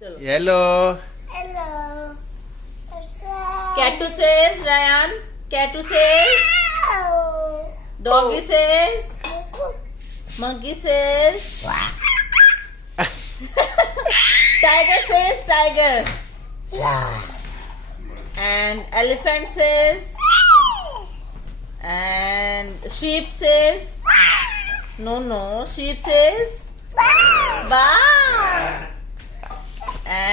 Yellow. Hello. Cat says Rayan. Cat says. Doggy says. Monkey says. Tiger says tiger. And elephant says. And sheep says. No, sheep says. Bye.